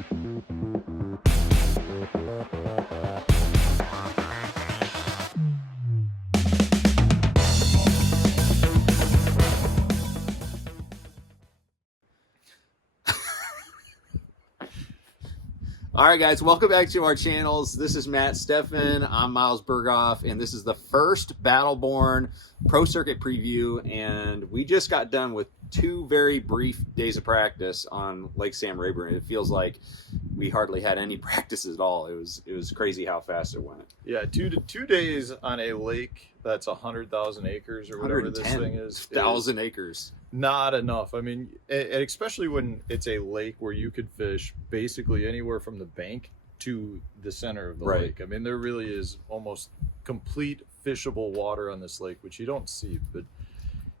All right, guys, welcome back to our channels. This is Matt Steffen. I'm Miles Berghoff, and this is the first Battleborn Pro Circuit preview. And we just got done with 2 very brief days of practice on Lake Sam Rayburn. It feels like we hardly had any practice at all. It was crazy how fast it went. Yeah, two days on a lake that's 100,000 acres or whatever this thing is. 1,000 acres. Not enough. I mean, and especially when it's a lake where you could fish basically anywhere from the bank to the center of the lake. I mean, there really is almost complete fishable water on this lake, which you don't see. But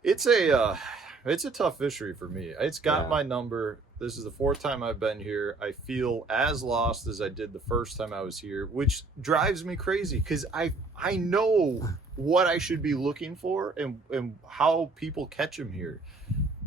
it's a tough fishery for me. It's got my number. This is the 4th time I've been here. I feel as lost as I did the first time I was here, which drives me crazy because I know what I should be looking for and how people catch them here.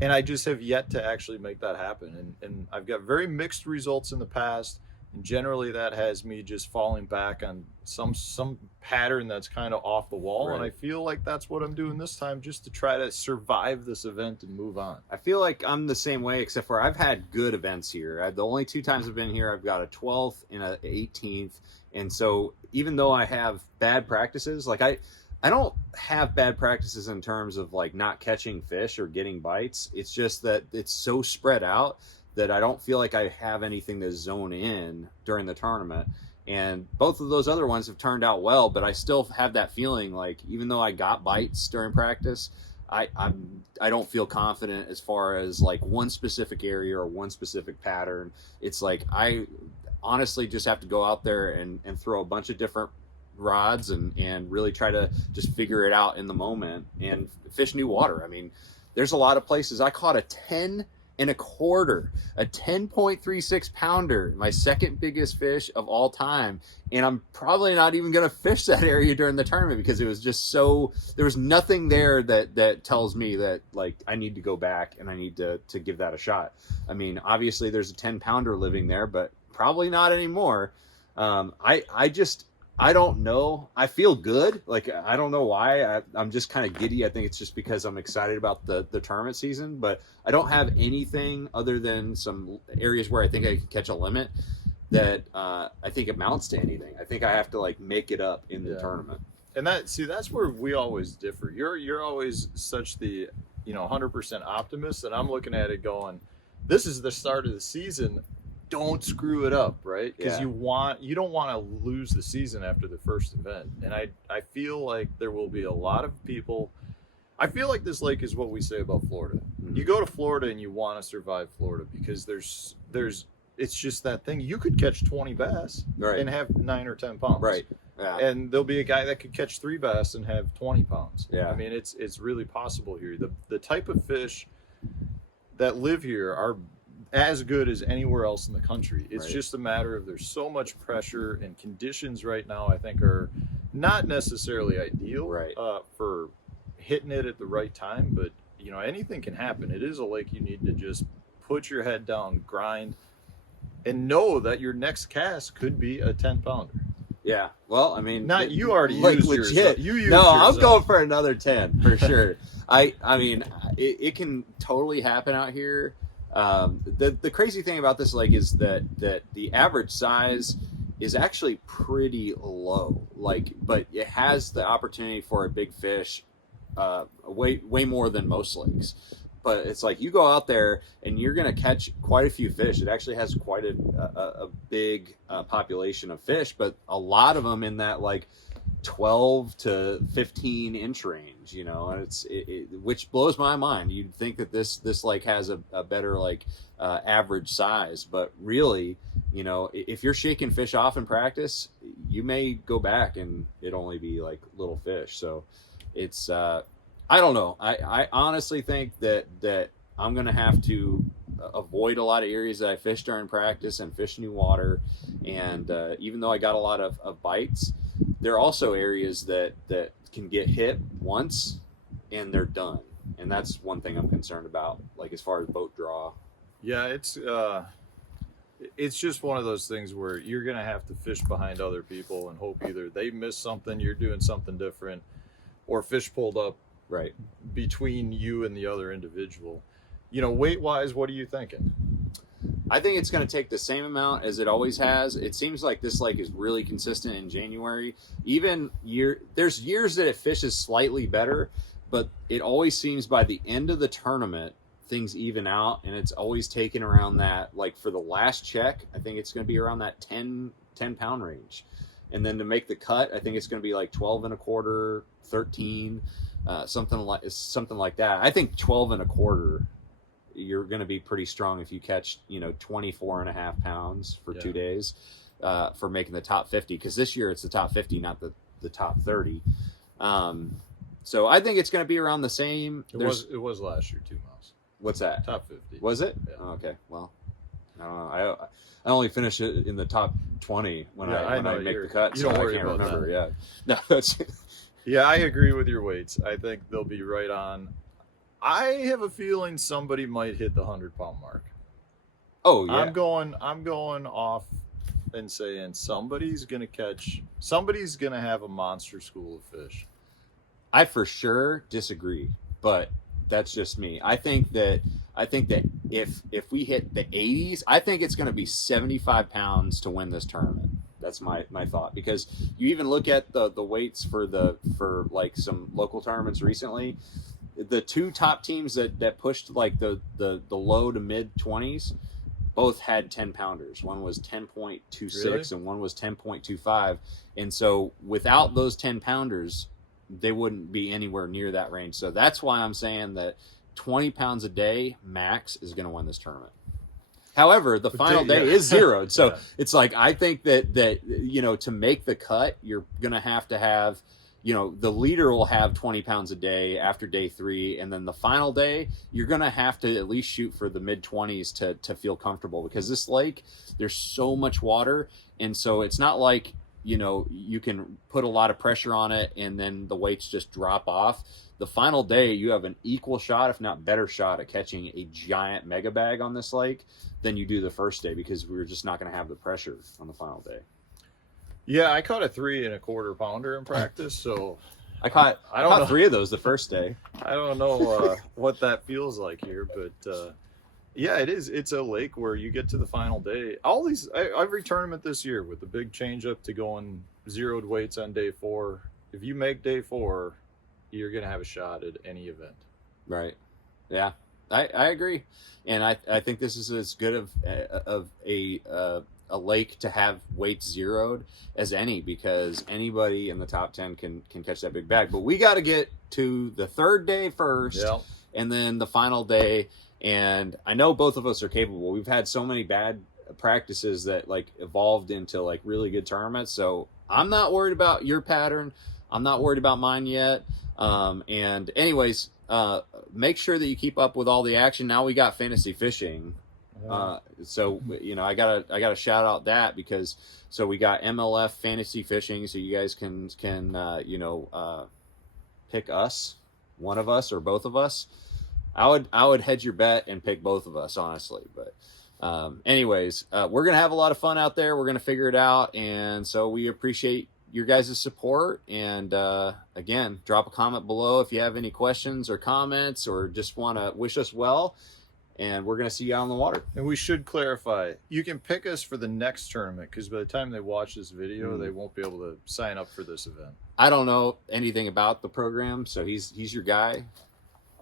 And I just have yet to actually make that happen. And I've got very mixed results in the past. And generally that has me just falling back on some pattern that's kind of off the wall. And I feel like that's what I'm doing this time, just to try to survive this event and move on. I feel like I'm the same way, except for I've had good events here. The only 2 times I've been here, I've got a 12th and an 18th. And so even though I have bad practices, like I don't have bad practices in terms of like not catching fish or getting bites. It's just that it's so spread out that I don't feel like I have anything to zone in during the tournament. And both of those other ones have turned out well, but I still have that feeling like even though I got bites during practice, I don't feel confident as far as like one specific area or one specific pattern. It's like I honestly just have to go out there and throw a bunch of different rods and really try to just figure it out in the moment and fish new water. I mean, there's a lot of places. I caught a 10 1/4, a 10.36 pounder, my second biggest fish of all time. And I'm probably not even going to fish that area during the tournament because it was just so, there was nothing there that tells me that like I need to go back and I need to give that a shot. I mean, obviously there's a 10 pounder living there, but probably not anymore. I don't know. I feel good. Like, I don't know why. I'm just kind of giddy. I think it's just because I'm excited about the tournament season, but I don't have anything other than some areas where I think I can catch a limit that I think amounts to anything. I think I have to like make it up in the tournament. And that's where we always differ. You're always such the, 100% optimist, and I'm looking at it going, this is the start of the season. Don't screw it up, right? Because you don't want to lose the season after the first event. And I feel like there will be a lot of people. I feel like this lake is what we say about Florida. Mm-hmm. You go to Florida and you want to survive Florida because there's it's just that thing. You could catch 20 bass and have 9 or 10 pounds. Right. Yeah. And there'll be a guy that could catch 3 bass and have 20 pounds. Yeah. I mean, it's really possible here. The type of fish that live here are as good as anywhere else in the country. It's just a matter of there's so much pressure, and conditions right now I think are not necessarily ideal for hitting it at the right time, but anything can happen. It is a lake you need to just put your head down, grind, and know that your next cast could be a 10 pounder. Yeah, well, I mean, you already used legit. Yours. I'm going for another 10 for sure. I mean, it can totally happen out here. The crazy thing about this lake is that the average size is actually pretty low, but it has the opportunity for a big fish way more than most lakes. But it's like you go out there and you're going to catch quite a few fish. It actually has quite a big population of fish, but a lot of them in that like 12 to 15 inch range, and which blows my mind. You'd think that this like has a better like average size, but really, if you're shaking fish off in practice, you may go back and it only be like little fish. So it's I don't know. I honestly think that I'm gonna have to avoid a lot of areas that I fish during practice and fish new water. And even though I got a lot of bites, there are also areas that can get hit once and they're done. And that's one thing I'm concerned about, like as far as boat draw. Yeah, it's just one of those things where you're going to have to fish behind other people and hope either they miss something, you're doing something different, or fish pulled up Right. between you and the other individual. You know, weight wise, what are you thinking? I think it's going to take the same amount as it always has. It seems like this lake is really consistent in January. There's years that it fishes slightly better, but it always seems by the end of the tournament things even out, and it's always taken around that, like for the last check, I think it's going to be around that 10 pound range. And then to make the cut, I think it's going to be like 12 and a quarter, 13, something like that. I think 12 and a quarter, you're going to be pretty strong if you catch, 24 and a half pounds for 2 days, for making the top 50. Cause this year it's the top 50, not the top 30. So I think it's going to be around the same. It was last year too, Mouse. What's that? Top 50. Was it? Yeah. Oh, okay. Well, I don't know. I only finished it in the top 20 when I make the cut. You don't worry I can't about remember. that. Yeah. No, that's Yeah, I agree with your weights. I think they'll be right on. I have a feeling somebody might hit the 100-pound mark. Oh yeah. I'm going off and saying somebody's gonna have a monster school of fish. I for sure disagree, but that's just me. I think that if we hit the 80s, I think it's going to be 75 pounds to win this tournament. That's my thought, because you even look at the weights for like some local tournaments recently. The two top teams that pushed like the low to mid 20s both had 10 pounders. One was 10.26 Really? and one was 10.25. And so without those 10 pounders, they wouldn't be anywhere near that range. So that's why I'm saying that 20 pounds a day max is going to win this tournament. However, the final day is zeroed. So it's like, I think that, to make the cut, you're going to have, the leader will have 20 pounds a day after day 3. And then the final day, you're going to have to at least shoot for the mid 20s to feel comfortable, because this lake, there's so much water. And so it's not like, you can put a lot of pressure on it and then the weights just drop off. The final day, you have an equal shot, if not better shot, at catching a giant mega bag on this lake than you do the first day, because we're just not going to have the pressure on the final day. Yeah, I caught a 3 1/4 pounder in practice, so I caught 3 of those the first day. I don't know what that feels like here, but yeah, it is. It's a lake where you get to the final day. Every tournament this year, with the big change up to going zeroed weights on day 4, if you make day 4, you're going to have a shot at any event. Right. Yeah, I agree. And I think this is as good of a lake to have weights zeroed as any, because anybody in the top 10 can catch that big bag. But we got to get to the third day first, and then the final day. And I know both of us are capable. We've had so many bad practices that like evolved into like really good tournaments. So I'm not worried about your pattern. I'm not worried about mine yet. And anyways, make sure that you keep up with all the action. Now we got fantasy fishing. So, I gotta shout out that, because so we got MLF fantasy fishing. So you guys can pick us, one of us or both of us. I would hedge your bet and pick both of us, honestly. But anyways, we're going to have a lot of fun out there. We're going to figure it out. And so we appreciate your guys' support. And again, drop a comment below if you have any questions or comments, or just want to wish us well. And we're going to see you out on the water. And we should clarify, you can pick us for the next tournament, because by the time they watch this video, they won't be able to sign up for this event. I don't know anything about the program, so he's your guy.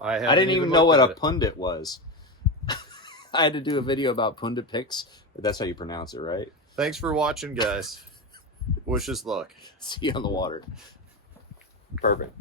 I didn't even know what a pundit was. I had to do a video about pundit picks. But that's how you pronounce it, right? Thanks for watching, guys. Wish us luck. See you on the water. Perfect.